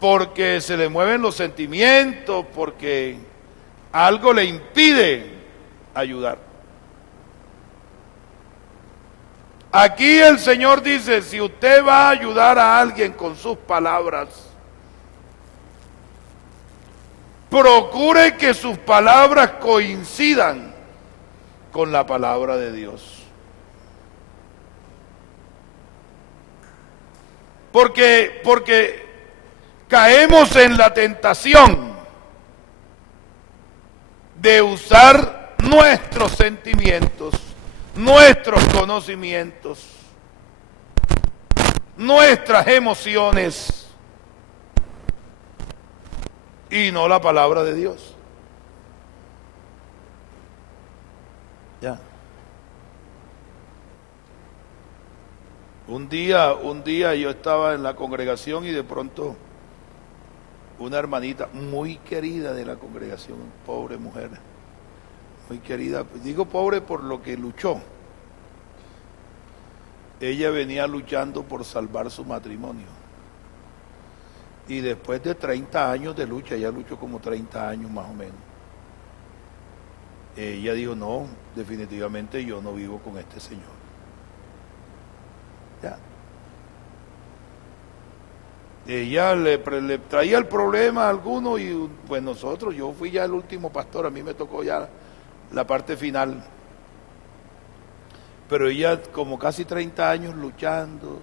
porque se le mueven los sentimientos, porque algo le impide ayudar. Aquí el Señor dice, si usted va a ayudar a alguien con sus palabras, procure que sus palabras coincidan con la palabra de Dios. Porque caemos en la tentación de usar nuestros sentimientos, nuestros conocimientos, nuestras emociones y no la palabra de Dios. Ya. Un día yo estaba en la congregación y de pronto una hermanita muy querida de la congregación, pobre mujer, muy querida, digo pobre por lo que luchó. Ella venía luchando por salvar su matrimonio. Y después de 30 años de lucha, ella luchó como 30 años más o menos. Ella dijo, no, definitivamente yo no vivo con este señor. Ya. Ella le traía el problema a alguno y pues yo fui ya el último pastor, a mí me tocó ya la parte final. Pero ella como casi 30 años luchando,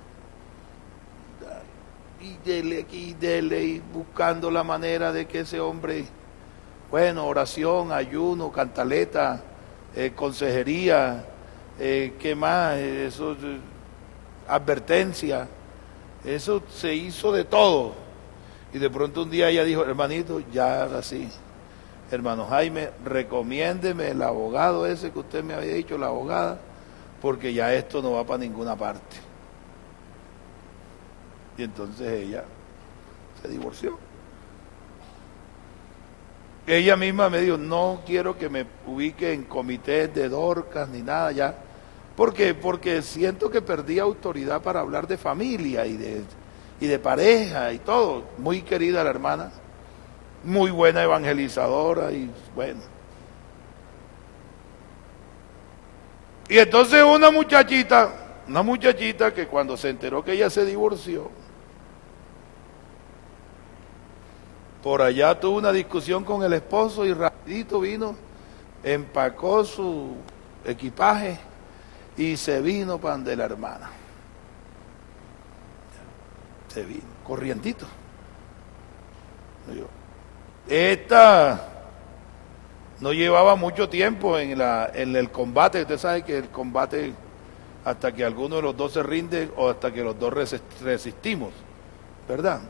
y dele aquí, dele, y buscando la manera de que ese hombre, bueno, oración, ayuno, cantaleta, consejería, ¿qué más? Eso, advertencia, eso se hizo de todo. Y de pronto un día ella dijo, hermanito, ya así, hermano Jaime, recomiéndeme el abogado ese que usted me había dicho, la abogada, porque ya esto no va para ninguna parte. Y entonces ella se divorció. Ella misma me dijo, no quiero que me ubique en comités de Dorcas ni nada ya. ¿Por qué? Porque siento que perdí autoridad para hablar de familia y de pareja y todo. Muy querida la hermana, muy buena evangelizadora y bueno. Y entonces una muchachita que cuando se enteró que ella se divorció, por allá tuvo una discusión con el esposo y rapidito vino, empacó su equipaje y se vino para donde la hermana. Se vino, corrientito. Esta no llevaba mucho tiempo en el combate. Usted sabe que el combate, hasta que alguno de los dos se rinde o hasta que los dos resistimos, ¿verdad?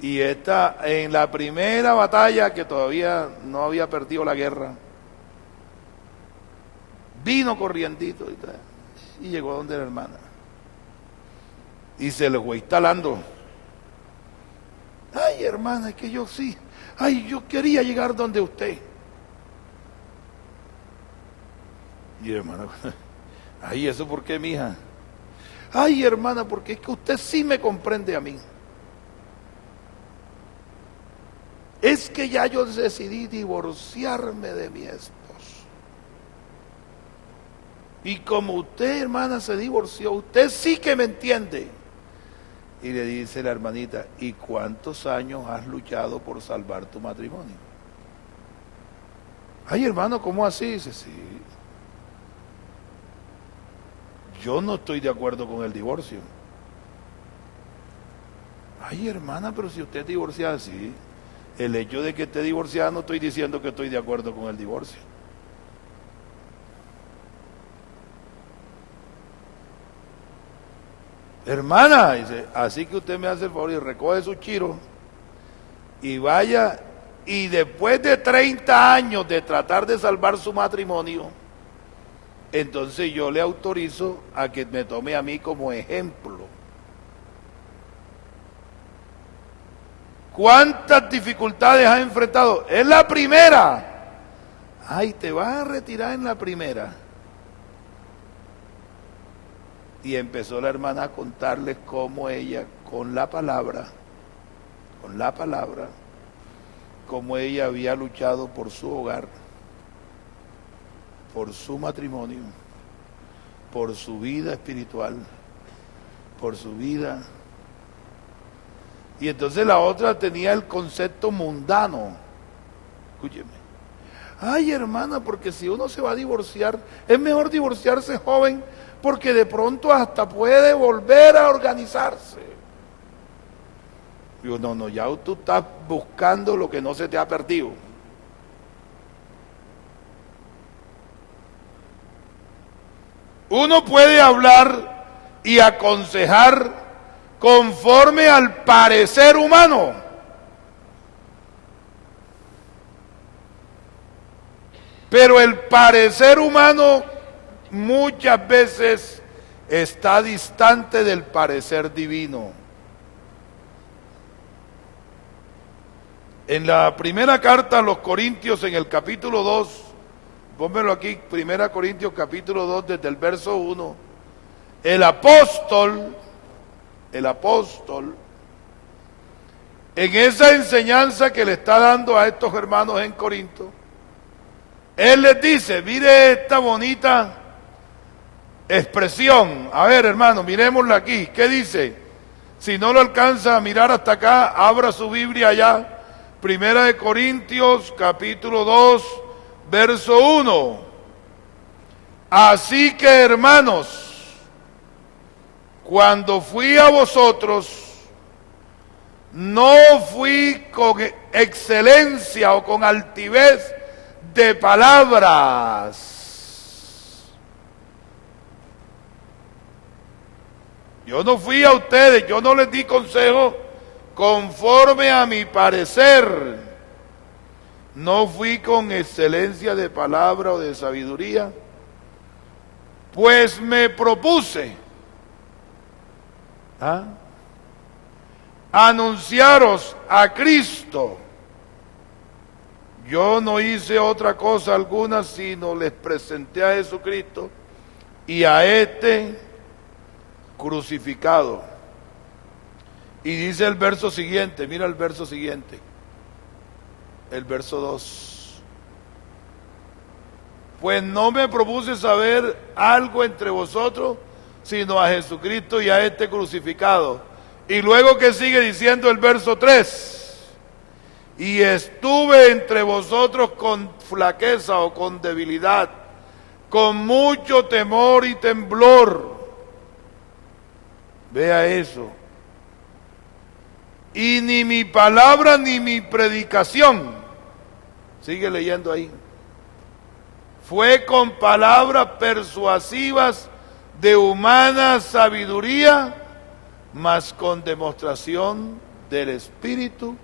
Y esta, en la primera batalla, que todavía no había perdido la guerra, vino corriendito y llegó donde la hermana. Y se le fue instalando. Ay, hermana, es que yo sí. Ay, yo quería llegar donde usted. Y hermana, ay, ¿eso por qué, mija? Ay, hermana, porque es que usted sí me comprende a mí. Es que ya yo decidí divorciarme de mi esposo. Y como usted, hermana, se divorció, usted sí que me entiende. Y le dice la hermanita, ¿y cuántos años has luchado por salvar tu matrimonio? Ay, hermano, ¿cómo así? Dice, sí. Yo no estoy de acuerdo con el divorcio. Ay, hermana, pero si usted es divorciada, sí. El hecho de que esté divorciada no estoy diciendo que estoy de acuerdo con el divorcio. Hermana, dice, así que usted me hace el favor y recoge su chiro y vaya, y después de 30 años de tratar de salvar su matrimonio, entonces yo le autorizo a que me tome a mí como ejemplo. ¿Cuántas dificultades ha enfrentado? Es la primera. Ay, te vas a retirar en la primera. Y empezó la hermana a contarles cómo ella, con la palabra, con la palabra, cómo ella había luchado por su hogar, por su matrimonio, por su vida espiritual, por su vida. Y entonces la otra tenía el concepto mundano. Escúcheme. Ay, hermana, porque si uno se va a divorciar, es mejor divorciarse joven, porque de pronto hasta puede volver a organizarse. Digo, no, ya tú estás buscando lo que no se te ha perdido. Uno puede hablar y aconsejar conforme al parecer humano. Pero el parecer humano muchas veces está distante del parecer divino. En la primera carta a los Corintios, en el capítulo 2, pónmelo aquí, primera Corintios capítulo 2, desde el verso 1, el apóstol, en esa enseñanza que le está dando a estos hermanos en Corinto, él les dice, mire esta bonita expresión. A ver, hermano, miremosla aquí. ¿Qué dice? Si no lo alcanza a mirar hasta acá, abra su Biblia allá. Primera de Corintios, capítulo 2, verso 1. Así que, hermanos, cuando fui a vosotros, no fui con excelencia o con altivez de palabras. Yo no fui a ustedes, yo no les di consejo conforme a mi parecer. No fui con excelencia de palabra o de sabiduría, pues me propuse anunciaros a Cristo. Yo no hice otra cosa alguna, sino les presenté a Jesucristo y a este crucificado. Y dice el verso siguiente, mira el verso siguiente, el verso 2. Pues no me propuse saber algo entre vosotros, sino a Jesucristo y a este crucificado. Y luego que sigue diciendo el verso 3. Y estuve entre vosotros con flaqueza o con debilidad, con mucho temor y temblor. Vea eso. Y ni mi palabra ni mi predicación, sigue leyendo ahí, fue con palabras persuasivas de humana sabiduría, mas con demostración del Espíritu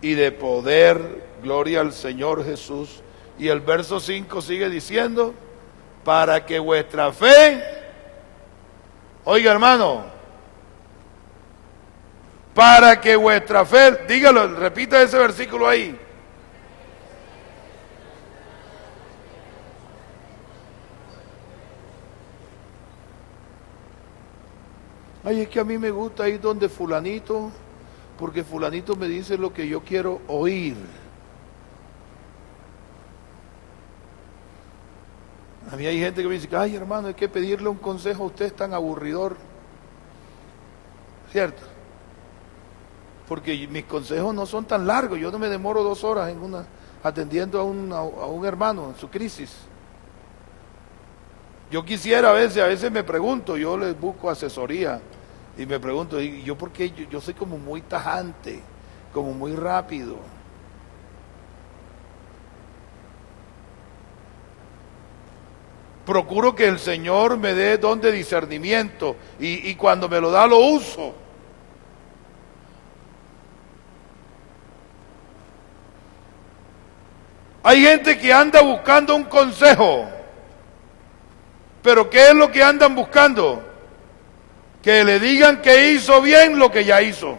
y de poder. Gloria al Señor Jesús. Y el verso 5 sigue diciendo, para que vuestra fe, oiga hermano, para que vuestra fe, dígalo, repita ese versículo ahí. Ay, es que a mí me gusta ir donde fulanito, porque fulanito me dice lo que yo quiero oír. A mí hay gente que me dice, ay hermano, hay que pedirle un consejo, usted es tan aburridor. ¿Cierto? Porque mis consejos no son tan largos, yo no me demoro 2 horas atendiendo a un hermano en su crisis. Yo quisiera a veces me pregunto, yo les busco asesoría y me pregunto, ¿y yo por qué? Yo soy como muy tajante, como muy rápido. Procuro que el Señor me dé don de discernimiento y cuando me lo da lo uso. Hay gente que anda buscando un consejo, pero ¿qué es lo que andan buscando? Que le digan que hizo bien lo que ya hizo.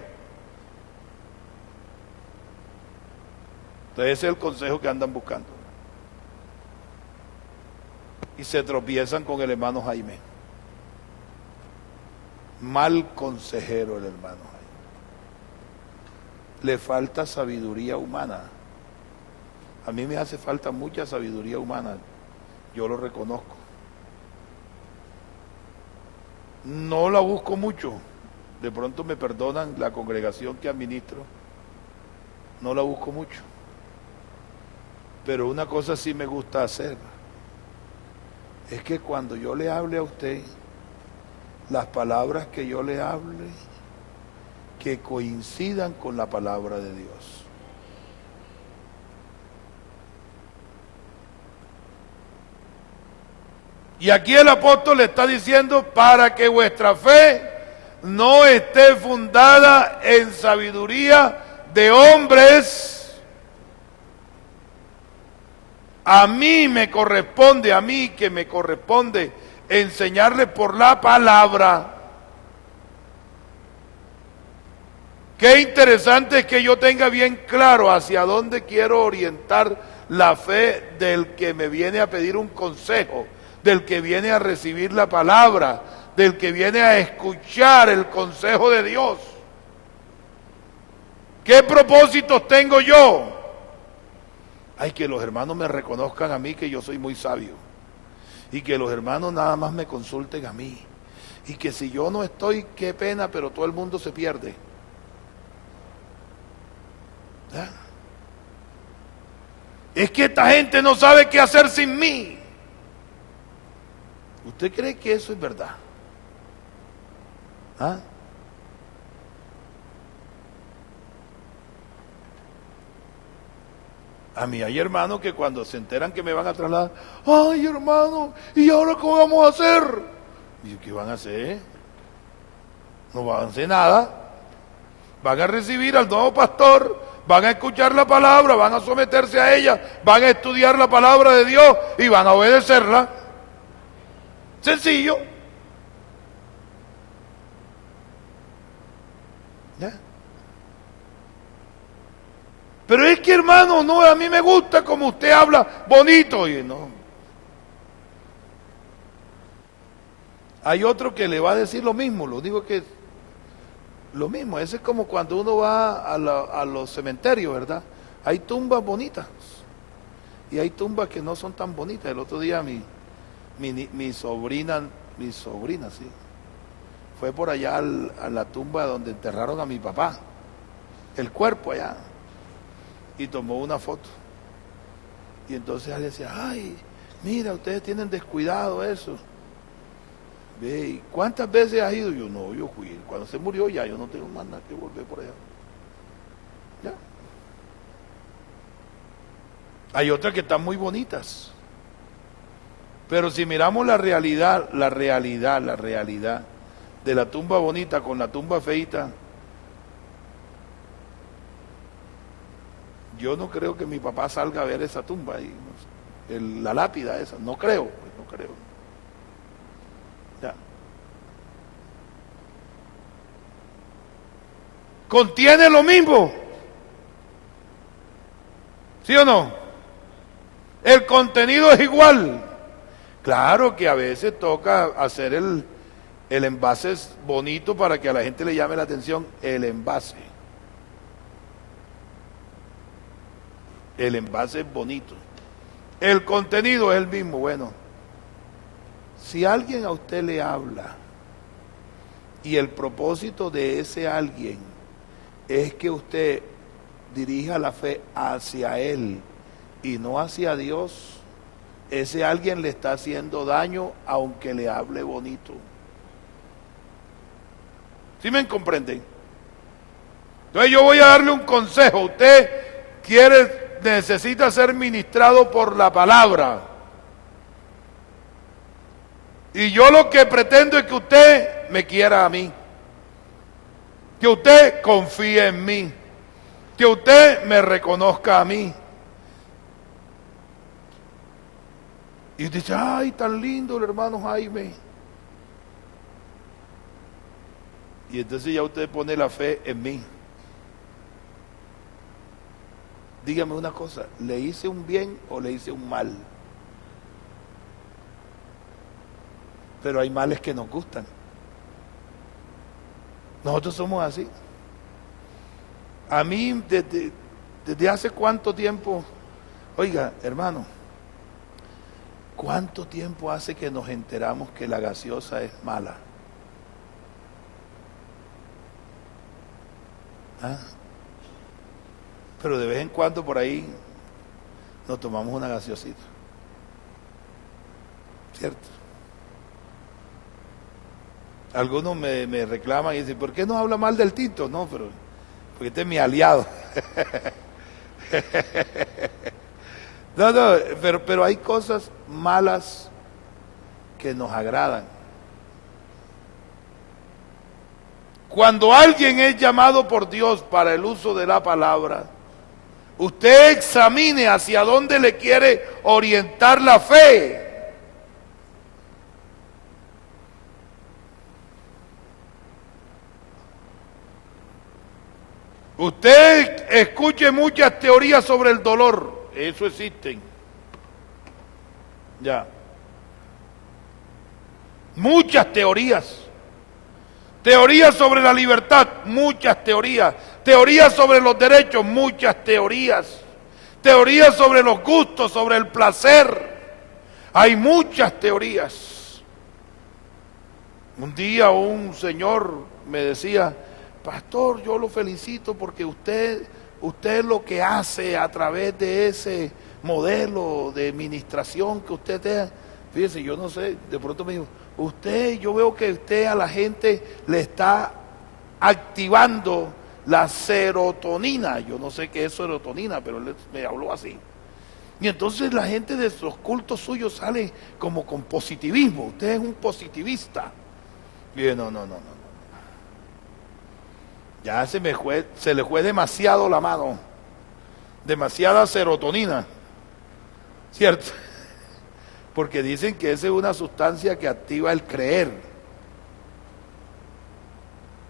Entonces ese es el consejo que andan buscando. Y se tropiezan con el hermano Jaime. Mal consejero el hermano Jaime. le falta sabiduría humana. A mí me hace falta mucha sabiduría humana, yo lo reconozco. No la busco mucho, de pronto me perdonan la congregación que administro, no la busco mucho. Pero una cosa sí me gusta hacer, es que cuando yo le hable a usted, las palabras que yo le hable, que coincidan con la palabra de Dios. Y aquí el apóstol le está diciendo, para que vuestra fe no esté fundada en sabiduría de hombres, a mí que me corresponde enseñarle por la palabra. Qué interesante es que yo tenga bien claro hacia dónde quiero orientar la fe del que me viene a pedir un consejo, del que viene a recibir la palabra, del que viene a escuchar el consejo de Dios. ¿Qué propósitos tengo yo? Ay, que los hermanos me reconozcan a mí que yo soy muy sabio, y que los hermanos nada más me consulten a mí, y que si yo no estoy, qué pena, pero todo el mundo se pierde. ¿Ya? Es que esta gente no sabe qué hacer sin mí. ¿Usted cree que eso es verdad? ¿Ah? A mí hay hermanos que cuando se enteran que me van a trasladar, ay hermano, ¿y ahora qué vamos a hacer? Y yo, ¿qué van a hacer? No van a hacer nada. Van a recibir al nuevo pastor, van a escuchar la palabra, van a someterse a ella, van a estudiar la palabra de Dios y van a obedecerla. Sencillo. ¿Ya? Pero es que hermano, no, a mí me gusta como usted habla bonito. Y no. Hay otro que le va a decir lo mismo, lo único que lo mismo, ese es como cuando uno va a los cementerios, ¿verdad? Hay tumbas bonitas y hay tumbas que no son tan bonitas. El otro día mi sobrina, sí, fue por allá a la tumba donde enterraron a mi papá, el cuerpo allá, y tomó una foto. Y entonces ella decía, ay, mira, ustedes tienen descuidado eso. Ve, ¿cuántas veces has ido? Yo no, yo fui. Cuando se murió ya, yo no tengo más nada que volver por allá. Ya. Hay otras que están muy bonitas. Pero si miramos la realidad de la tumba bonita con la tumba feita, yo no creo que mi papá salga a ver esa tumba ahí, la lápida esa, no creo, no creo. Ya. Contiene lo mismo, ¿sí o no? El contenido es igual. Claro que a veces toca hacer el envase bonito para que a la gente le llame la atención, el envase. El envase es bonito. El contenido es el mismo. Bueno, si alguien a usted le habla y el propósito de ese alguien es que usted dirija la fe hacia él y no hacia Dios, ese alguien le está haciendo daño aunque le hable bonito. ¿Sí me comprenden? Entonces yo voy a darle un consejo. Usted necesita ser ministrado por la palabra. Y yo lo que pretendo es que usted me quiera a mí. Que usted confíe en mí. Que usted me reconozca a mí. Y usted dice, ay, tan lindo el hermano Jaime. Y entonces ya usted pone la fe en mí. Dígame una cosa, ¿le hice un bien o le hice un mal? Pero hay males que nos gustan. Nosotros somos así. A mí, desde hace cuánto tiempo, oiga, hermano, ¿cuánto tiempo hace que nos enteramos que la gaseosa es mala? ¿Ah? Pero de vez en cuando por ahí nos tomamos una gaseosita, ¿cierto? Algunos me reclaman y dicen, ¿por qué no habla mal del tinto? No, pero porque este es mi aliado. No, pero hay cosas malas que nos agradan. Cuando alguien es llamado por Dios para el uso de la palabra, usted examine hacia dónde le quiere orientar la fe. Usted escuche muchas teorías sobre el dolor, eso existen. Ya. Muchas teorías. Teorías sobre la libertad, muchas teorías. Teorías sobre los derechos, muchas teorías. Teorías sobre los gustos, sobre el placer. Hay muchas teorías. Un día un señor me decía, pastor, yo lo felicito porque usted lo que hace a través de ese modelo de administración que usted tiene. Fíjese, yo no sé, de pronto me dijo, yo veo que usted a la gente le está activando la serotonina. Yo no sé qué es serotonina, pero él me habló así. Y entonces la gente de los cultos suyos sale como con positivismo. Usted es un positivista. Y yo, no. Ya se le fue demasiado la mano. Demasiada serotonina. ¿Cierto? Porque dicen que esa es una sustancia que activa el creer.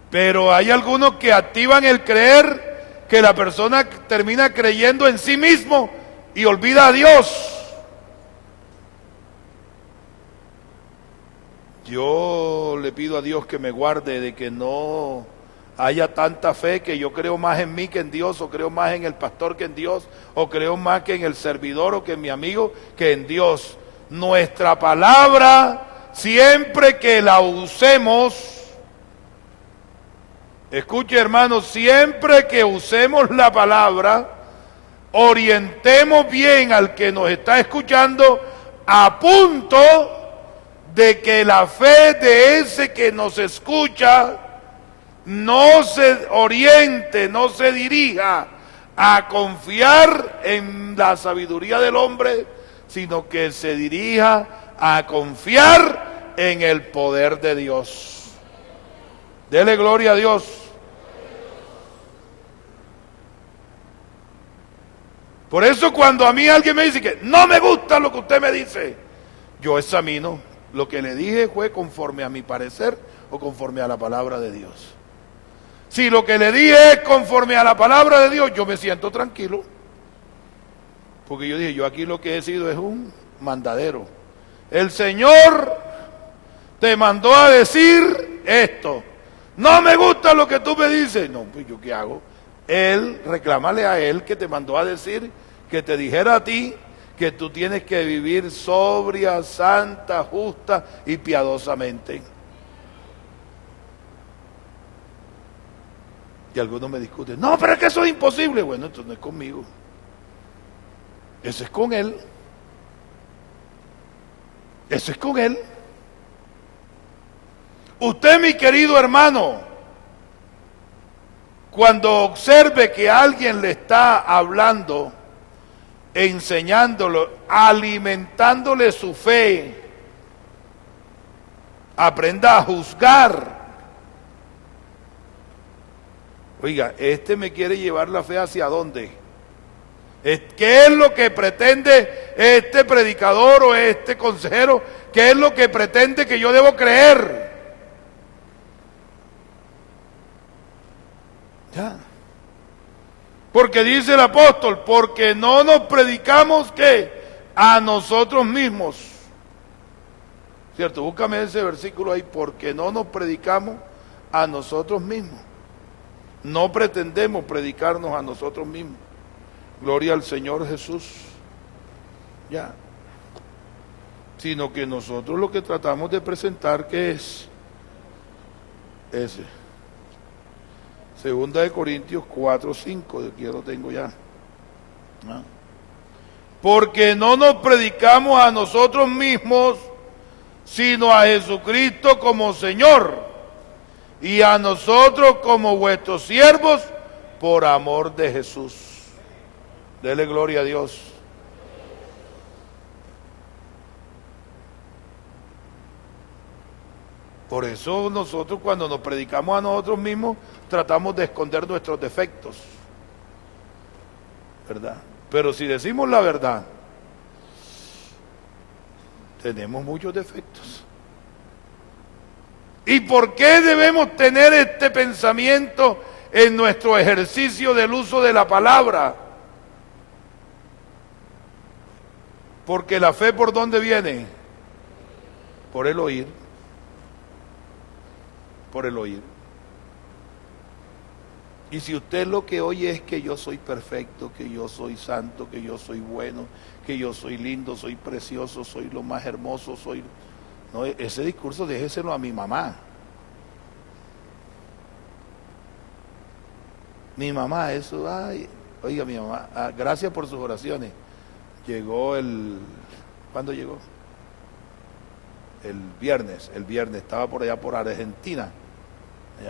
Pero hay algunos que activan el creer, que la persona termina creyendo en sí mismo y olvida a Dios. Yo le pido a Dios que me guarde de que no haya tanta fe que yo creo más en mí que en Dios, o creo más en el pastor que en Dios, o creo más que en el servidor o que en mi amigo que en Dios. Nuestra palabra, siempre que la usemos, escuche hermano, siempre que usemos la palabra, orientemos bien al que nos está escuchando a punto de que la fe de ese que nos escucha no se oriente, no se dirija a confiar en la sabiduría del hombre, sino que se dirija a confiar en el poder de Dios. Dele gloria a Dios. Por eso cuando a mí alguien me dice que no me gusta lo que usted me dice, yo examino, lo que le dije fue conforme a mi parecer o conforme a la palabra de Dios. Si lo que le dije es conforme a la palabra de Dios, yo me siento tranquilo. Porque yo dije, yo aquí lo que he sido es un mandadero. El Señor te mandó a decir esto. No me gusta lo que tú me dices. No, pues yo qué hago. Reclámale a Él que te mandó a decir, que te dijera a ti que tú tienes que vivir sobria, santa, justa y piadosamente. Y algunos me discuten, no, pero es que eso es imposible. Bueno, esto no es conmigo. Eso es con Él. Eso es con Él. Usted, mi querido hermano, cuando observe que alguien le está hablando, enseñándolo, alimentándole su fe, aprenda a juzgar. Oiga, me quiere llevar la fe ¿hacia dónde? ¿Qué es lo que pretende este predicador o este consejero? ¿Qué es lo que pretende que yo debo creer? Ya. Porque dice el apóstol, porque no nos predicamos ¿qué? A nosotros mismos. ¿Cierto? Búscame ese versículo ahí, porque no nos predicamos a nosotros mismos. No pretendemos predicarnos a nosotros mismos. Gloria al Señor Jesús. Ya. Sino que nosotros lo que tratamos de presentar, que es ese. Segunda de Corintios 4:5, aquí ya lo tengo ya. ¿Ah? Porque no nos predicamos a nosotros mismos, sino a Jesucristo como Señor, y a nosotros como vuestros siervos, por amor de Jesús. Dele gloria a Dios. Por eso nosotros, cuando nos predicamos a nosotros mismos, tratamos de esconder nuestros defectos, ¿verdad? Pero si decimos la verdad, tenemos muchos defectos. ¿Y por qué debemos tener este pensamiento en nuestro ejercicio del uso de la palabra? Porque la fe, ¿por dónde viene? Por el oír. Por el oír. Y si usted lo que oye es que yo soy perfecto, que yo soy santo, que yo soy bueno, que yo soy lindo, soy precioso, soy lo más hermoso, soy... No, ese discurso déjeselo a mi mamá. Mi mamá, eso, ay, oiga mi mamá, gracias por sus oraciones. Llegó ¿cuándo llegó? El viernes, estaba por allá por Argentina.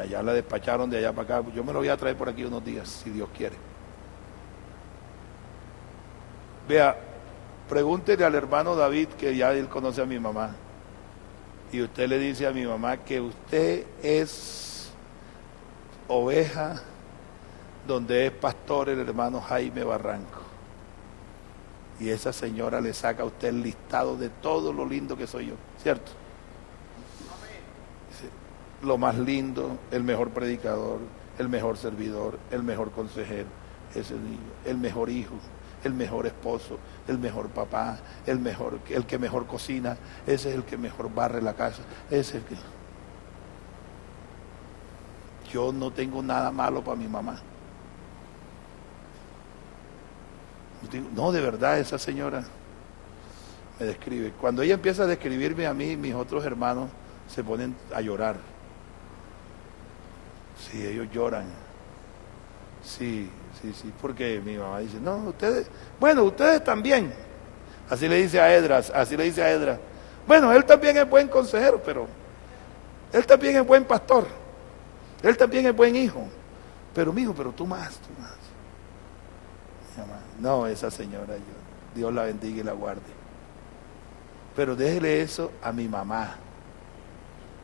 Allá la despacharon de allá para acá. Yo me lo voy a traer por aquí unos días, si Dios quiere. Vea, pregúntele al hermano David, que ya él conoce a mi mamá. Y usted le dice a mi mamá que usted es oveja donde es pastor el hermano Jaime Barranco. Y esa señora le saca a usted el listado de todo lo lindo que soy yo, ¿cierto? Lo más lindo, el mejor predicador, el mejor servidor, el mejor consejero, ese niño, el mejor hijo, el mejor esposo, el mejor papá, el que mejor cocina, ese es el que mejor barre la casa, ese es el que... Yo no tengo nada malo para mi mamá. No, de verdad, esa señora me describe. Cuando ella empieza a describirme a mí, mis otros hermanos se ponen a llorar. Sí, ellos lloran. Sí, porque mi mamá dice, no, ustedes también. Así le dice a Edras. Bueno, él también es buen consejero, pero él también es buen pastor. Él también es buen hijo. Pero mijo, pero tú más. Mi mamá, no, esa señora, Dios la bendiga y la guarde. Pero déjele eso a mi mamá.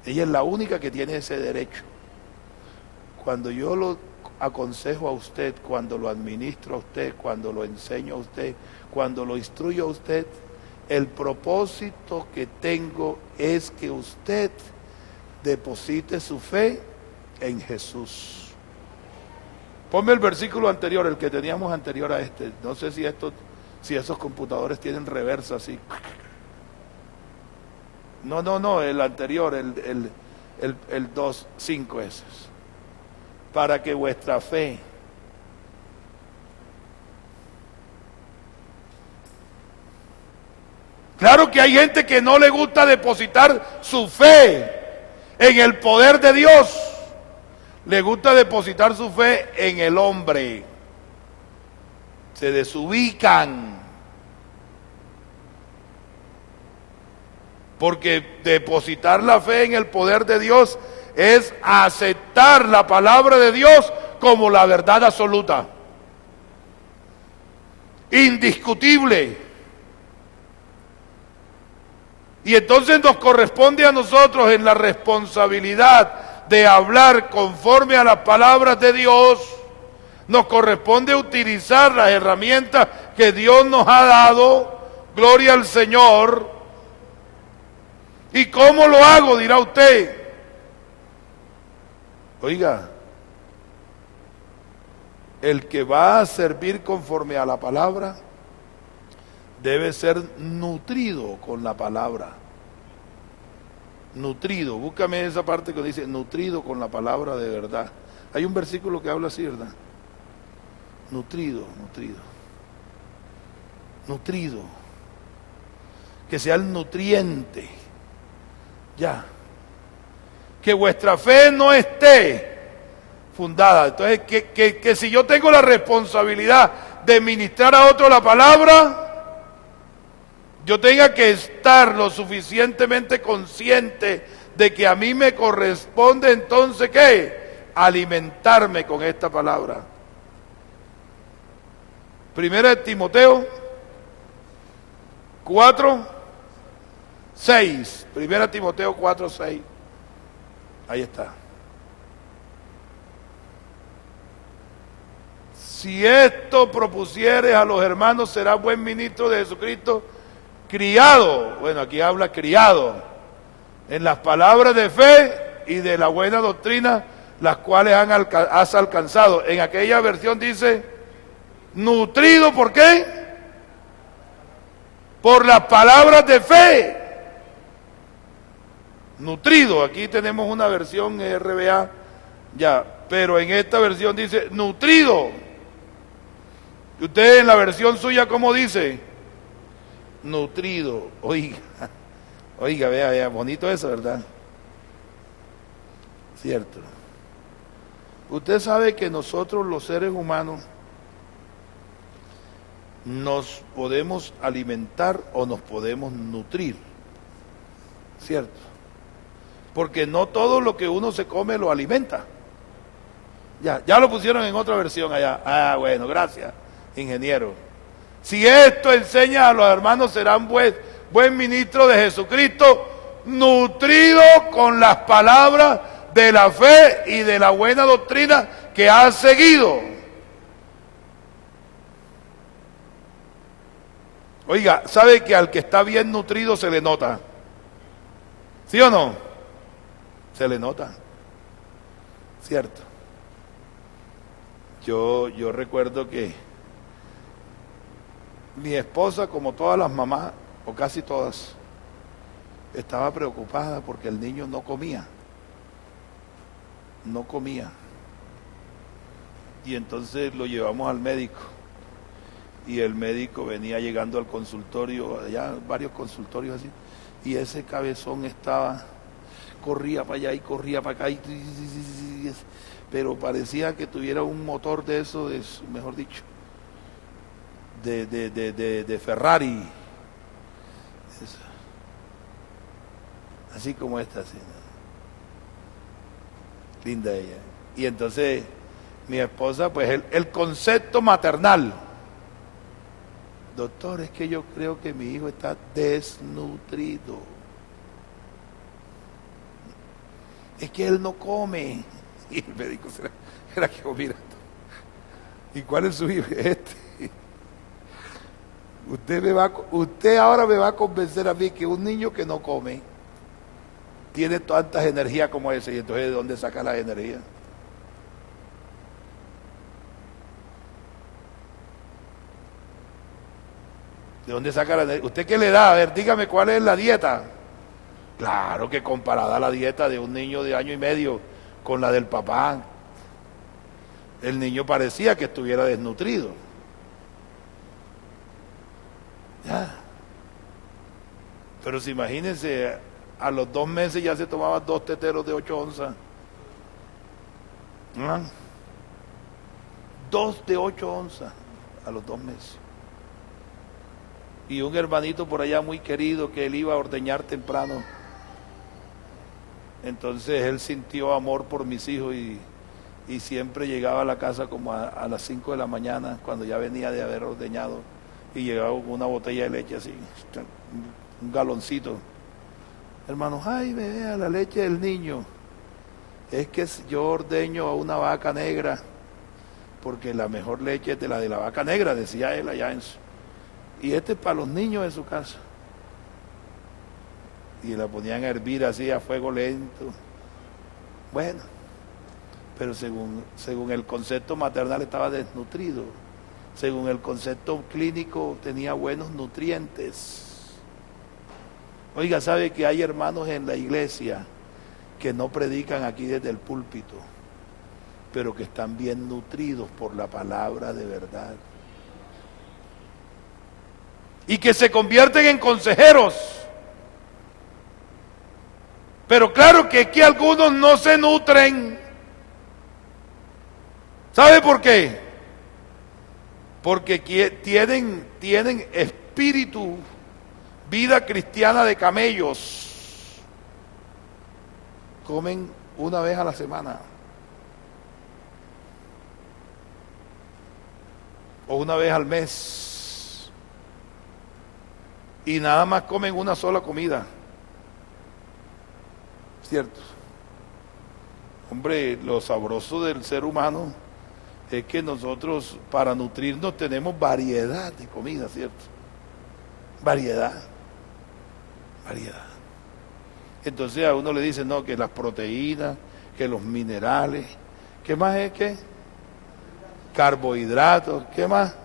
Ella es la única que tiene ese derecho. Cuando yo lo aconsejo a usted, cuando lo administro a usted, cuando lo enseño a usted, cuando lo instruyo a usted, el propósito que tengo es que usted deposite su fe en Jesús. Ponme el versículo anterior, el que teníamos anterior a este. No sé si esos computadores tienen reversa así. No, el anterior, el 2:5 ese. Para que vuestra fe claro que hay gente que no le gusta depositar su fe en el poder de Dios, le gusta depositar su fe en el hombre, se desubican, porque depositar la fe en el poder de Dios es aceptar la palabra de Dios como la verdad absoluta, indiscutible. Y entonces nos corresponde a nosotros en la responsabilidad de hablar conforme a las palabras de Dios, nos corresponde utilizar las herramientas que Dios nos ha dado, gloria al Señor. ¿Y cómo lo hago?, dirá usted. Oiga, el que va a servir conforme a la palabra debe ser nutrido con la palabra. Nutrido, búscame esa parte que dice nutrido con la palabra de verdad. Hay un versículo que habla así, ¿verdad? Nutrido. Que sea el nutriente. Ya. Que vuestra fe no esté fundada. Entonces, que si yo tengo la responsabilidad de ministrar a otro la palabra, yo tenga que estar lo suficientemente consciente de que a mí me corresponde entonces, ¿qué? Alimentarme con esta palabra. Primera de Timoteo 4:6. Primera de Timoteo 4:6. Ahí está. Si esto propusieres a los hermanos, será buen ministro de Jesucristo, criado, bueno, aquí habla criado, en las palabras de fe y de la buena doctrina, las cuales has alcanzado. En aquella versión dice, nutrido, ¿por qué? Por las palabras de fe. Nutrido, aquí tenemos una versión RBA, ya, pero en esta versión dice, nutrido. Y usted en la versión suya, ¿cómo dice? Nutrido. Oiga, vea, bonito eso, ¿verdad? Cierto. Usted sabe que nosotros los seres humanos nos podemos alimentar o nos podemos nutrir, ¿cierto? Porque no todo lo que uno se come lo alimenta. Ya lo pusieron en otra versión allá. Ah, bueno, gracias, ingeniero. Si esto enseña a los hermanos, serán buen ministro de Jesucristo, nutrido con las palabras de la fe y de la buena doctrina que has seguido. Oiga, ¿sabe que al que está bien nutrido se le nota? ¿Sí o no? Se le nota, ¿cierto? Yo recuerdo que mi esposa, como todas las mamás, o casi todas, estaba preocupada porque el niño no comía. Y entonces lo llevamos al médico. Y el médico venía llegando al consultorio, allá varios consultorios así, y ese cabezón corría para allá y corría para acá, pero parecía que tuviera un motor de eso, mejor dicho, de Ferrari, así como esta, así, ¿no? Linda ella. Y entonces mi esposa, pues el concepto maternal, doctor, es que yo creo que mi hijo está desnutrido, es que él no come. Y el médico era que mira, ¿y cuál es su hijo? Usted ahora me va a convencer a mí que un niño que no come tiene tantas energías como ese, y entonces ¿de dónde saca la energía? ¿De dónde saca la energía? ¿Usted qué le da? A ver, dígame cuál es la dieta. Claro que comparada a la dieta de un niño de 1 año y medio con la del papá, el niño parecía que estuviera desnutrido. Ya. Pero si imagínense, a los 2 meses ya se tomaba 2 teteros de 8 onzas. ¿Ah? 2 de 8 onzas a los 2 meses. Y un hermanito por allá muy querido que él iba a ordeñar temprano. Entonces él sintió amor por mis hijos y siempre llegaba a la casa como a las 5 de la mañana, cuando ya venía de haber ordeñado, y llegaba con una botella de leche así, un galoncito. Hermanos, ay, vea la leche del niño. Es que yo ordeño a una vaca negra, porque la mejor leche es de la vaca negra, decía él allá y este es para los niños de su casa. Y la ponían a hervir así a fuego lento. Bueno, pero según el concepto maternal estaba desnutrido. Según el concepto clínico tenía buenos nutrientes. Oiga, ¿sabe que hay hermanos en la iglesia que no predican aquí desde el púlpito? pero que están bien nutridos por la palabra de verdad. Y que se convierten en consejeros. Pero claro que aquí algunos no se nutren. ¿Sabe por qué? Porque tienen espíritu, vida cristiana de camellos. Comen una vez a la semana. O una vez al mes. Y nada más comen una sola comida. ¿Cierto? Hombre, lo sabroso del ser humano es que nosotros para nutrirnos tenemos variedad de comida, ¿cierto? Variedad. Entonces a uno le dicen, no, que las proteínas, que los minerales, ¿qué más es que? Carbohidratos, ¿qué más?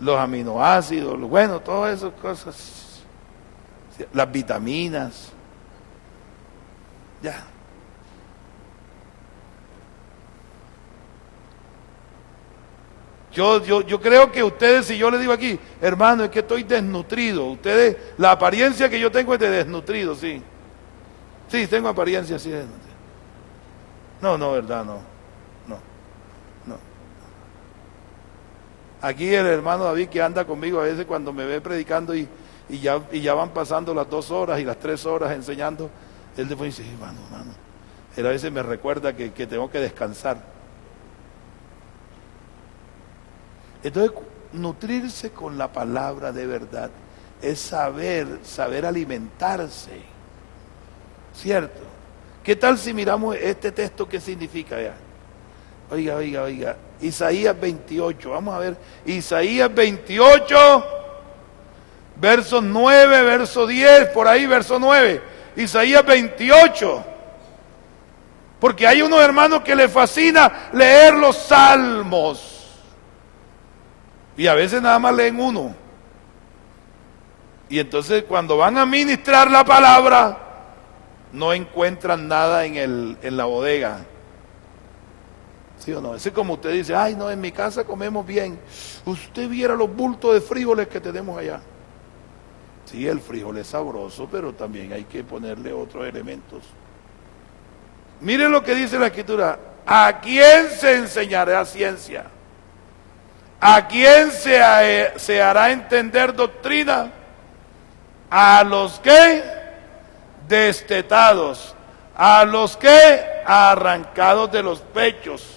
Los aminoácidos, bueno, todas esas cosas, las vitaminas, ya. Yo creo que ustedes, si yo les digo aquí, hermano, es que estoy desnutrido, ustedes, la apariencia que yo tengo es de desnutrido, sí. Sí, tengo apariencia así de desnutrido. No, verdad, no. Aquí el hermano David que anda conmigo a veces cuando me ve predicando y ya van pasando las 2 horas y las 3 horas enseñando, él después dice, hermano, él a veces me recuerda que tengo que descansar. Entonces, nutrirse con la palabra de verdad es saber alimentarse, ¿cierto? ¿Qué tal si miramos este texto? ¿Qué significa ya? Oiga, Isaías 28, vamos a ver, Isaías 28, versos 9, verso 10, por ahí, verso 9, Isaías 28, porque hay unos hermanos que les fascina leer los salmos, y a veces nada más leen uno, y entonces cuando van a ministrar la palabra, no encuentran nada en la bodega. ¿Sí o no? Es como usted dice, ay no, en mi casa comemos bien. Usted viera los bultos de frijoles que tenemos allá. Sí, el frijol es sabroso, pero también hay que ponerle otros elementos. Miren lo que dice la Escritura. ¿A quién se enseñará ciencia? ¿A quién se hará entender doctrina? A los que destetados, a los que arrancados de los pechos.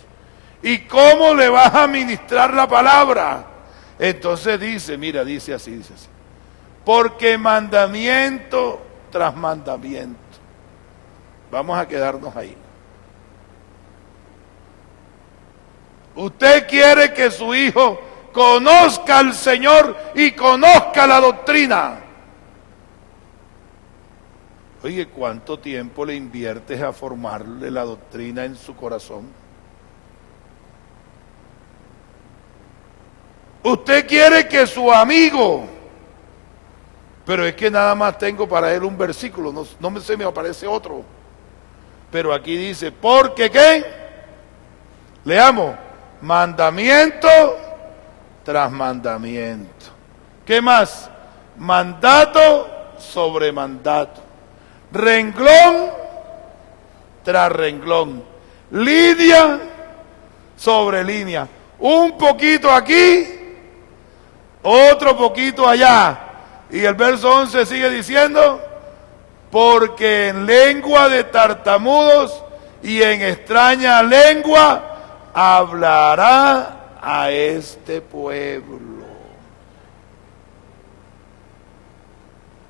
¿Y cómo le vas a ministrar la palabra? Entonces dice así. Porque mandamiento tras mandamiento. Vamos a quedarnos ahí. Usted quiere que su hijo conozca al Señor y conozca la doctrina. Oye, ¿cuánto tiempo le inviertes a formarle la doctrina en su corazón? Usted quiere que su amigo, pero es que nada más tengo para él un versículo, no se me aparece otro. Pero aquí dice, ¿porque qué? Leamos, mandamiento tras mandamiento. ¿Qué más? Mandato sobre mandato. Renglón tras renglón. Línea sobre línea. Un poquito aquí, otro poquito allá. Y el verso 11 sigue diciendo, porque en lengua de tartamudos y en extraña lengua hablará a este pueblo.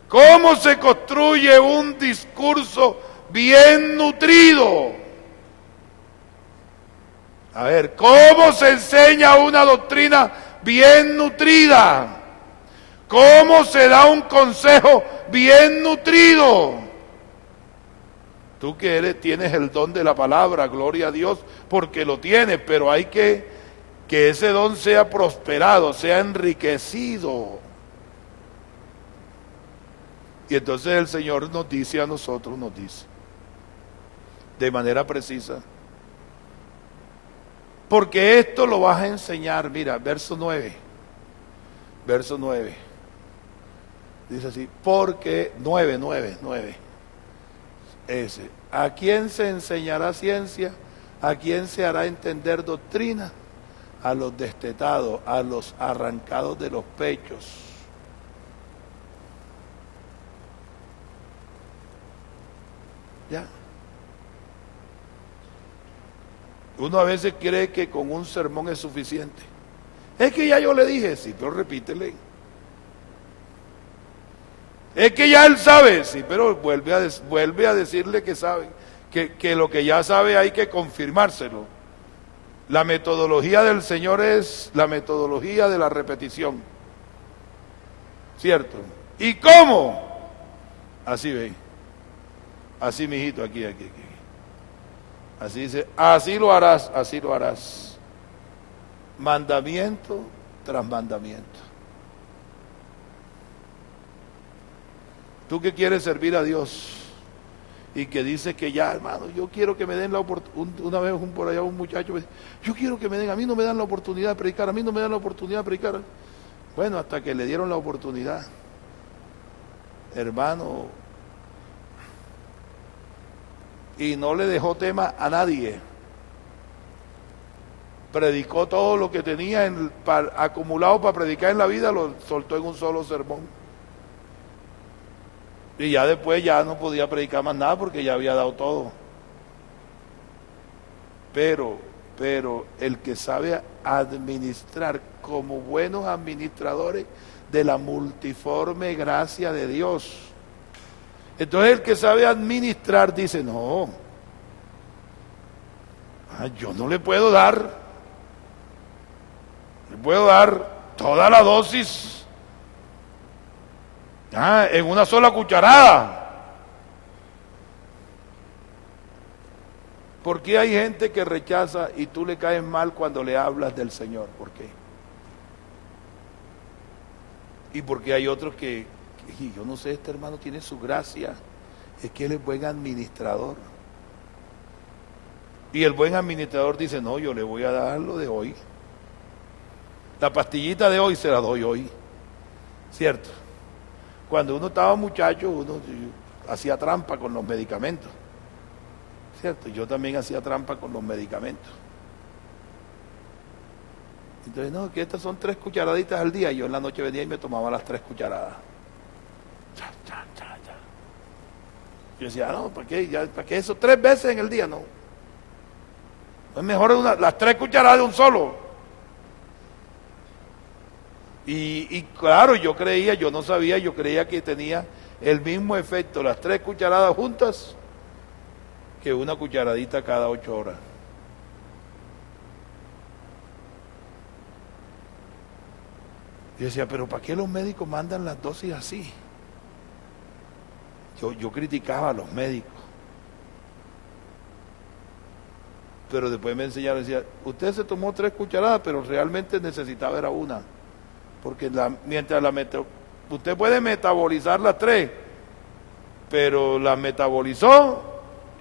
¿Cómo se construye un discurso bien nutrido? A ver, ¿cómo se enseña una doctrina bien nutrida? ¿Cómo se da un consejo bien nutrido? Tú que tienes el don de la palabra, gloria a Dios, porque lo tienes, pero hay que ese don sea prosperado, sea enriquecido. Y entonces el Señor nos dice a nosotros, de manera precisa, porque esto lo vas a enseñar. Mira, verso 9. Verso 9. Dice así, porque 9. Ese. ¿A quién se enseñará ciencia? ¿A quién se hará entender doctrina? A los destetados, a los arrancados de los pechos. Ya. Uno a veces cree que con un sermón es suficiente. Es que ya yo le dije, sí, pero repítele. Es que ya él sabe, sí, pero vuelve a decirle que sabe, que lo que ya sabe hay que confirmárselo. La metodología del Señor es la metodología de la repetición. ¿Cierto? ¿Y cómo? Así ve. Así, mijito, aquí. Así dice, así lo harás. Mandamiento tras mandamiento. Tú que quieres servir a Dios y que dices que ya, hermano, yo quiero que me den la oportunidad. Una vez por allá un muchacho me dice, yo quiero que me den, a mí no me dan la oportunidad de predicar, Bueno, hasta que le dieron la oportunidad, hermano, y no le dejó tema a nadie. Predicó todo lo que tenía acumulado para predicar en la vida, lo soltó en un solo sermón. Y ya después ya no podía predicar más nada porque ya había dado todo. Pero el que sabe administrar como buenos administradores de la multiforme gracia de Dios. Entonces el que sabe administrar dice, no, yo no le puedo dar toda la dosis en una sola cucharada. ¿Por qué hay gente que rechaza y tú le caes mal cuando le hablas del Señor? ¿Por qué? Y porque hay otros que yo no sé, este hermano tiene su gracia, es que él es buen administrador. Y el buen administrador dice, no, yo le voy a dar lo de hoy. La pastillita de hoy se la doy hoy. ¿Cierto? Cuando uno estaba muchacho, uno hacía trampa con los medicamentos. ¿Cierto? Yo también hacía trampa con los medicamentos. Entonces, no, que estas son 3 cucharaditas al día. Yo en la noche venía y me tomaba las 3 cucharadas. Yo decía, no, ¿para qué? ¿Para qué eso 3 veces en el día? No. Es mejor las 3 cucharadas de un solo. Y claro, yo no sabía, yo creía que tenía el mismo efecto, las 3 cucharadas juntas, que una cucharadita cada 8 horas. Yo decía, pero ¿para qué los médicos mandan las dosis así? Yo criticaba a los médicos. Pero después me enseñaron, decía, usted se tomó 3 cucharadas, pero realmente necesitaba era una. Porque mientras usted puede metabolizar las 3, pero las metabolizó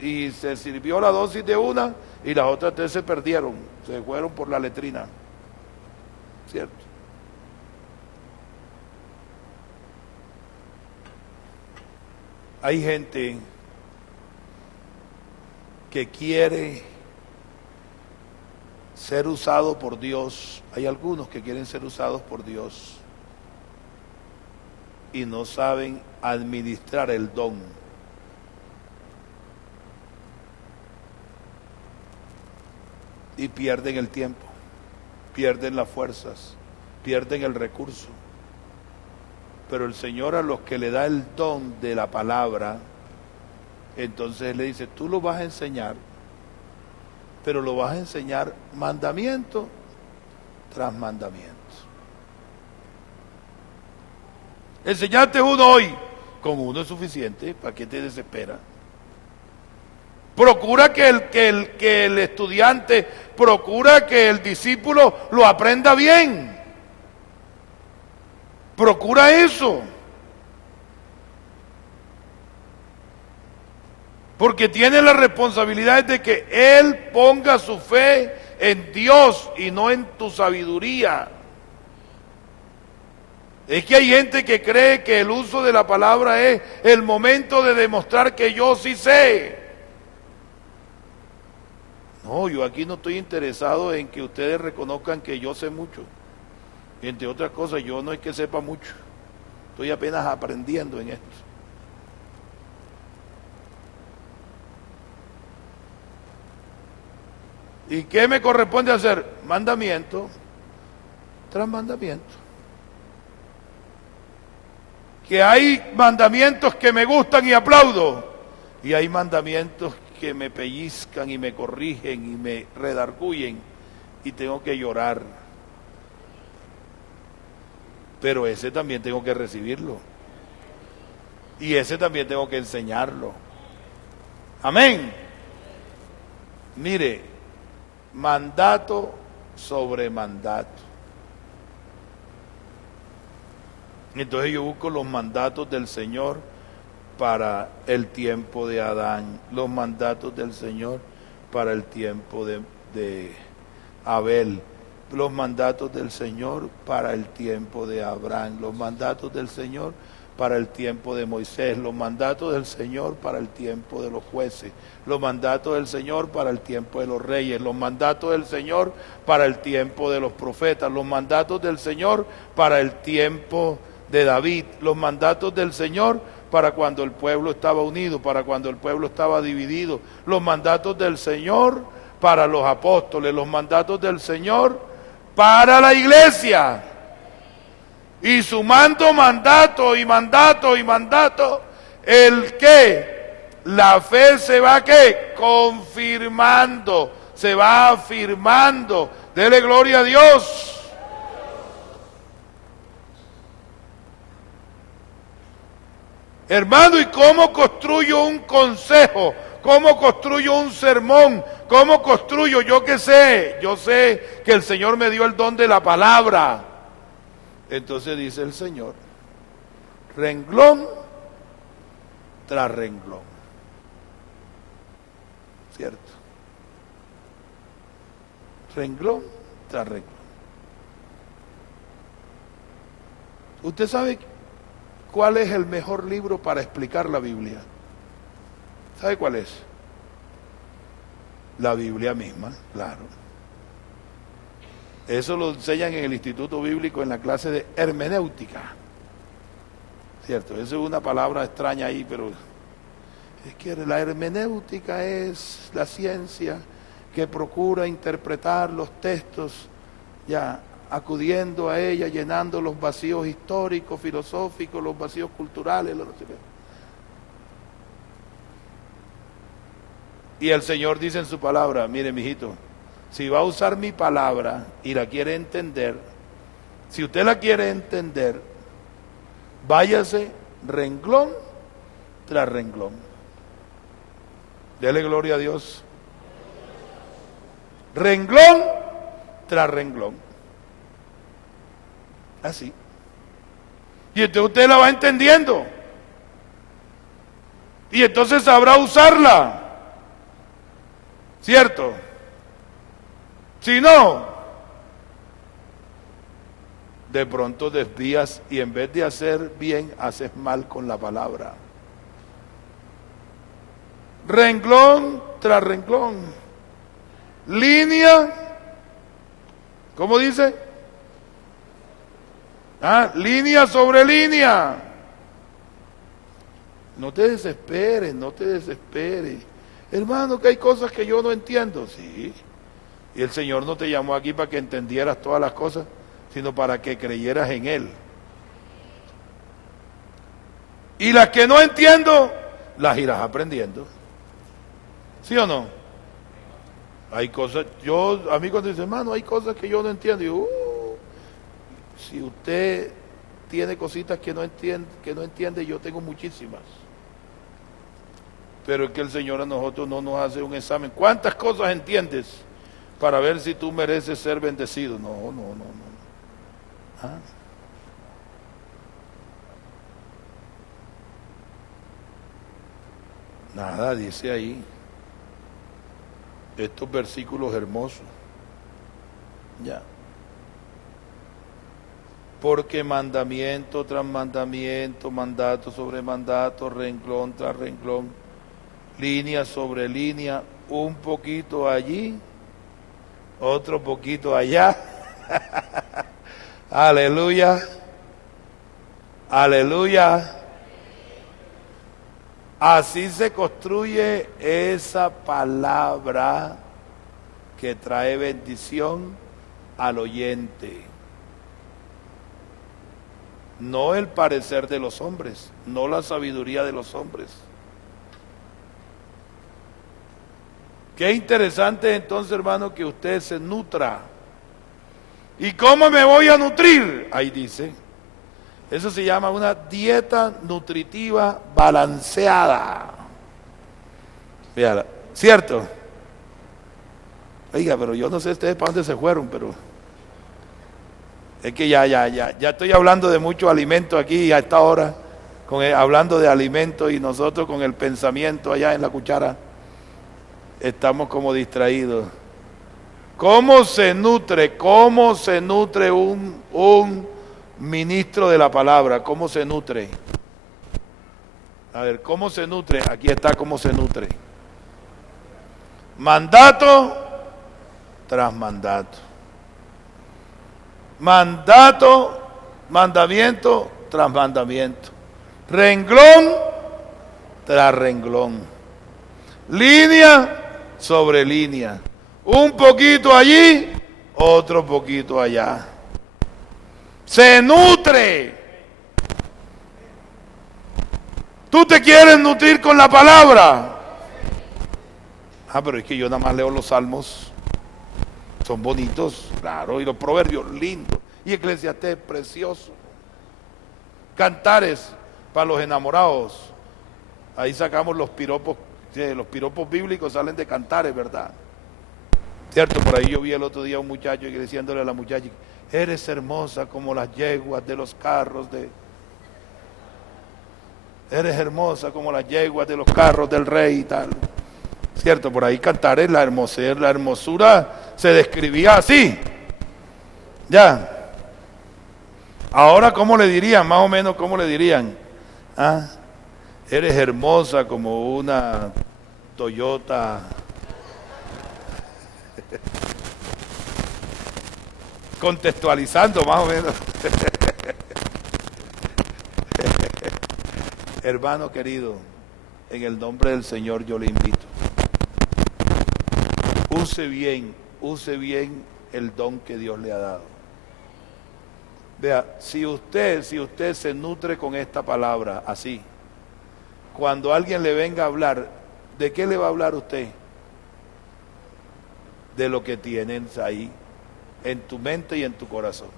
y se sirvió la dosis de una y las otras 3 se perdieron, se fueron por la letrina. ¿Cierto? Hay gente que quiere ser usado por Dios. Hay algunos que quieren ser usados por Dios y no saben administrar el don. Y pierden el tiempo, pierden las fuerzas, pierden el recurso. Pero el Señor a los que le da el don de la palabra, entonces le dice, tú lo vas a enseñar, pero lo vas a enseñar mandamiento tras mandamiento. Enseñarte uno hoy, con uno es suficiente, ¿para qué te desesperas? Procura que el estudiante, procura que el discípulo lo aprenda bien. Procura eso. Porque tiene la responsabilidad de que él ponga su fe en Dios y no en tu sabiduría. Es que hay gente que cree que el uso de la palabra es el momento de demostrar que yo sí sé. No, yo aquí no estoy interesado en que ustedes reconozcan que yo sé mucho. Entre otras cosas, yo no es que sepa mucho. Estoy apenas aprendiendo en esto. ¿Y qué me corresponde hacer? Mandamiento tras mandamiento. Que hay mandamientos que me gustan y aplaudo, y hay mandamientos que me pellizcan y me corrigen y me redarguyen y tengo que llorar. Pero ese también tengo que recibirlo. Y ese también tengo que enseñarlo. Amén. Mire, mandato sobre mandato. Entonces yo busco los mandatos del Señor para el tiempo de Adán, los mandatos del Señor para el tiempo de Abel, los mandatos del Señor para el tiempo de Abraham, los mandatos del Señor para el tiempo de Moisés, los mandatos del Señor para el tiempo de los jueces, los mandatos del Señor para el tiempo de los reyes, los mandatos del Señor para el tiempo de los profetas, los mandatos del Señor para el tiempo de David, los mandatos del Señor para cuando el pueblo estaba unido, para cuando el pueblo estaba dividido, los mandatos del Señor para los apóstoles, los mandatos del Señor para la iglesia. Y sumando mandato y mandato y mandato, el que la fe se va ¿qué? Confirmando, se va afirmando. Dele gloria a Dios. Hermano, ¿y cómo construyo un consejo? ¿Cómo construyo un sermón? ¿Cómo construyo? Yo qué sé. Yo sé que el Señor me dio el don de la palabra. Entonces dice el Señor, renglón tras renglón. ¿Cierto? Renglón tras renglón. ¿Usted sabe cuál es el mejor libro para explicar la Biblia? ¿Sabe cuál es? La Biblia misma, claro. Eso lo enseñan en el Instituto Bíblico en la clase de hermenéutica. ¿Cierto? Eso es una palabra extraña ahí, pero es que la hermenéutica es la ciencia que procura interpretar los textos, ya acudiendo a ella, llenando los vacíos históricos, filosóficos, los vacíos culturales, Y el Señor dice en su palabra, mire mijito, si va a usar mi palabra y la quiere entender, si usted la quiere entender, váyase renglón tras renglón. Dele gloria a Dios. Renglón tras renglón. Así. Y entonces usted la va entendiendo. Y entonces sabrá usarla. ¿Cierto? Si no, de pronto desvías y en vez de hacer bien, haces mal con la palabra. Renglón tras renglón. Línea, ¿cómo dice? Línea sobre línea. No te desesperes, no te desesperes. Hermano, que hay cosas que yo no entiendo. Sí. Y el Señor no te llamó aquí para que entendieras todas las cosas, sino para que creyeras en Él. Y las que no entiendo, las irás aprendiendo. ¿Sí o no? Hay cosas, a mí cuando dice, hermano, hay cosas que yo no entiendo, yo, si usted tiene cositas que no entiende, yo tengo muchísimas. Pero es que el Señor a nosotros no nos hace un examen. ¿Cuántas cosas entiendes? Para ver si tú mereces ser bendecido. No. Nada, dice ahí. Estos versículos hermosos. Ya. Porque mandamiento tras mandamiento, mandato sobre mandato, renglón tras renglón, línea sobre línea, un poquito allí, otro poquito allá. Aleluya, aleluya. Así se construye esa palabra que trae bendición al oyente. No el parecer de los hombres, no la sabiduría de los hombres. Qué interesante entonces, hermano, que usted se nutra. ¿Y cómo me voy a nutrir? Ahí dice. Eso se llama una dieta nutritiva balanceada. Véala, ¿cierto? Oiga, pero yo no sé ustedes para dónde se fueron, pero es que ya estoy hablando de mucho alimento aquí a esta hora, hablando de alimento, y nosotros con el pensamiento allá en la cuchara estamos como distraídos. ¿Cómo se nutre un ministro de la palabra? ¿Cómo se nutre? A ver, ¿cómo se nutre? Aquí está cómo se nutre. Mandato tras mandato. Mandato, mandamiento tras mandamiento. Renglón tras renglón. Línea sobre línea. Un poquito allí, otro poquito allá. Se nutre. ¿Tú te quieres nutrir con la palabra? Pero es que yo nada más leo los salmos. Son bonitos, claro, y los proverbios lindos. Y Eclesiastés precioso. Cantares para los enamorados. Ahí sacamos los piropos bíblicos salen de Cantares, ¿verdad? Cierto, por ahí yo vi el otro día a un muchacho diciéndole a la muchacha: eres hermosa como las yeguas de los carros eres hermosa como las yeguas de los carros del rey y tal. Cierto, por ahí Cantares, la hermosura se describía así. Ya. Ahora, ¿cómo le dirían? Más o menos, ¿cómo le dirían? Eres hermosa como una Toyota. Contextualizando más o menos. Hermano querido, en el nombre del Señor yo le invito. Use bien el don que Dios le ha dado. Vea, si usted se nutre con esta palabra así, cuando alguien le venga a hablar, ¿de qué le va a hablar usted? De lo que tienes ahí, en tu mente y en tu corazón.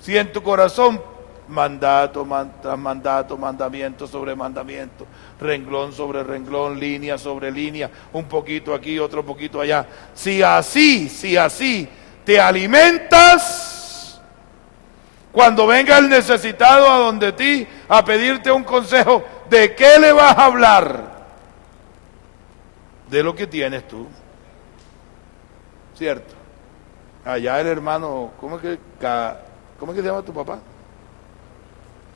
Si en tu corazón, mandato tras mandato, mandamiento sobre mandamiento, renglón sobre renglón, línea sobre línea, un poquito aquí, otro poquito allá. Si así te alimentas, cuando venga el necesitado a donde ti a pedirte un consejo, ¿de qué le vas a hablar? De lo que tienes tú. ¿Cierto? Allá el hermano, ¿cómo es que se llama tu papá?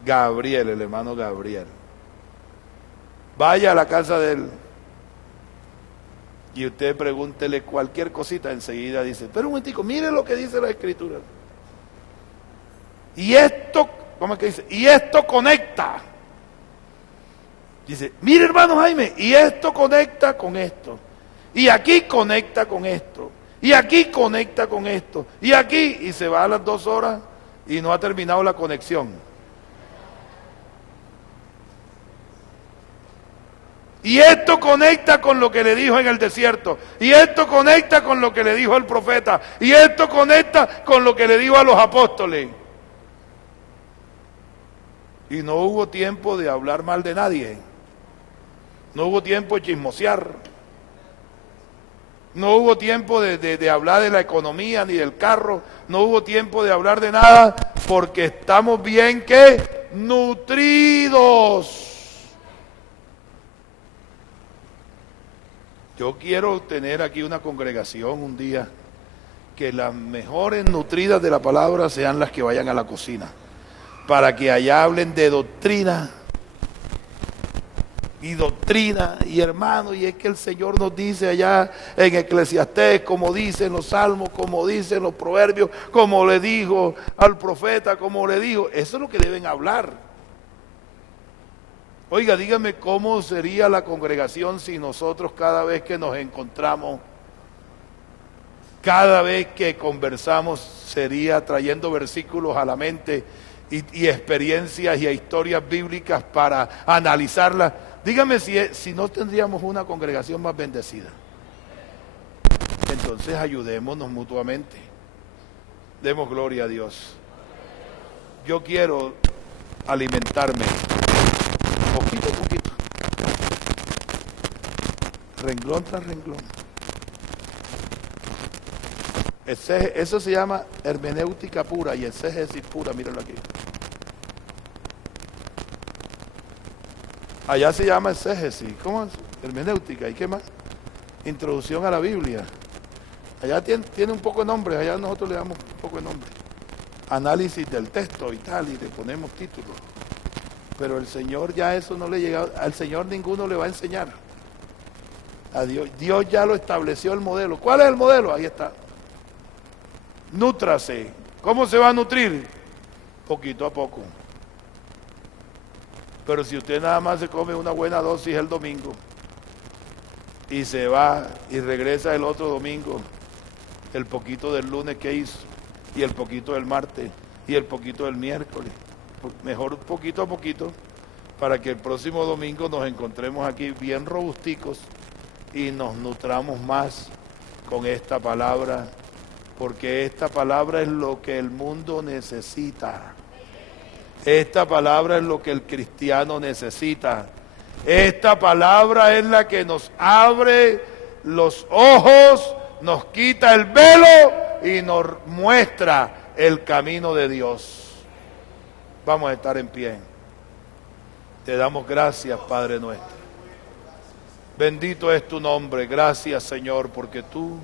Gabriel, el hermano Gabriel. Vaya a la casa de él y usted pregúntele cualquier cosita, enseguida dice: pero un momentico, mire lo que dice la Escritura. Y esto, ¿cómo es que dice? Y esto conecta. Dice: mire, hermano Jaime, y esto conecta con esto. Y aquí conecta con esto. Y aquí conecta con esto. Y aquí, y se va a las 2 horas y no ha terminado la conexión. Y esto conecta con lo que le dijo en el desierto. Y esto conecta con lo que le dijo el profeta. Y esto conecta con lo que le dijo a los apóstoles. Y no hubo tiempo de hablar mal de nadie. No hubo tiempo de chismosear. No hubo tiempo de hablar de la economía ni del carro. No hubo tiempo de hablar de nada, porque estamos bien que nutridos. Yo quiero tener aquí una congregación un día que las mejores nutridas de la palabra sean las que vayan a la cocina, para que allá hablen de doctrina y hermano, y es que el Señor nos dice allá en Eclesiastés, como dicen los salmos, como dicen los proverbios, como le dijo al profeta, como le dijo, eso es lo que deben hablar. Oiga, dígame cómo sería la congregación si nosotros cada vez que nos encontramos, cada vez que conversamos, sería trayendo versículos a la mente y experiencias y historias bíblicas para analizarlas. Dígame si no tendríamos una congregación más bendecida. Entonces ayudémonos mutuamente. Demos gloria a Dios. Yo quiero alimentarme poquito a poquito, renglón tras renglón. Eso se llama hermenéutica pura y exégesis pura, míralo aquí. Allá se llama exégesis, ¿cómo es? Hermenéutica, ¿y qué más? Introducción a la Biblia. Allá tiene un poco de nombre, allá nosotros le damos un poco de nombre. Análisis del texto y tal, y le ponemos títulos. Pero el Señor ya eso no le llega, al Señor ninguno le va a enseñar. A Dios ya lo estableció el modelo. ¿Cuál es el modelo? Ahí está. Nútrase. ¿Cómo se va a nutrir? Poquito a poco. Pero si usted nada más se come una buena dosis el domingo y se va y regresa el otro domingo, el poquito del lunes que hizo, y el poquito del martes, y el poquito del miércoles, mejor poquito a poquito, para que el próximo domingo nos encontremos aquí bien robusticos y nos nutramos más con esta palabra, porque esta palabra es lo que el mundo necesita. Esta palabra es lo que el cristiano necesita. Esta palabra es la que nos abre los ojos, nos quita el velo y nos muestra el camino de Dios. Vamos a estar en pie. Te damos gracias, Padre nuestro. Bendito es tu nombre. Gracias, Señor, porque tú,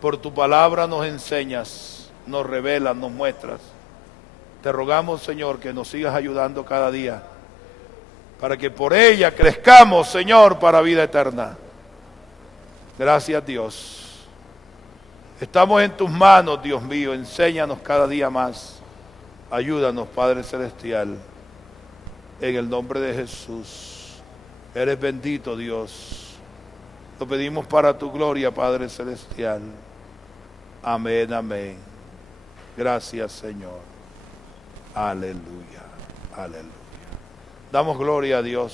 por tu palabra nos enseñas, nos revelas, nos muestras. Te rogamos, Señor, que nos sigas ayudando cada día, para que por ella crezcamos, Señor, para vida eterna. Gracias, Dios. Estamos en tus manos, Dios mío. Enséñanos cada día más. Ayúdanos, Padre Celestial. En el nombre de Jesús. Eres bendito, Dios. Lo pedimos para tu gloria, Padre Celestial. Amén, amén. Gracias, Señor. Aleluya, aleluya. Damos gloria a Dios.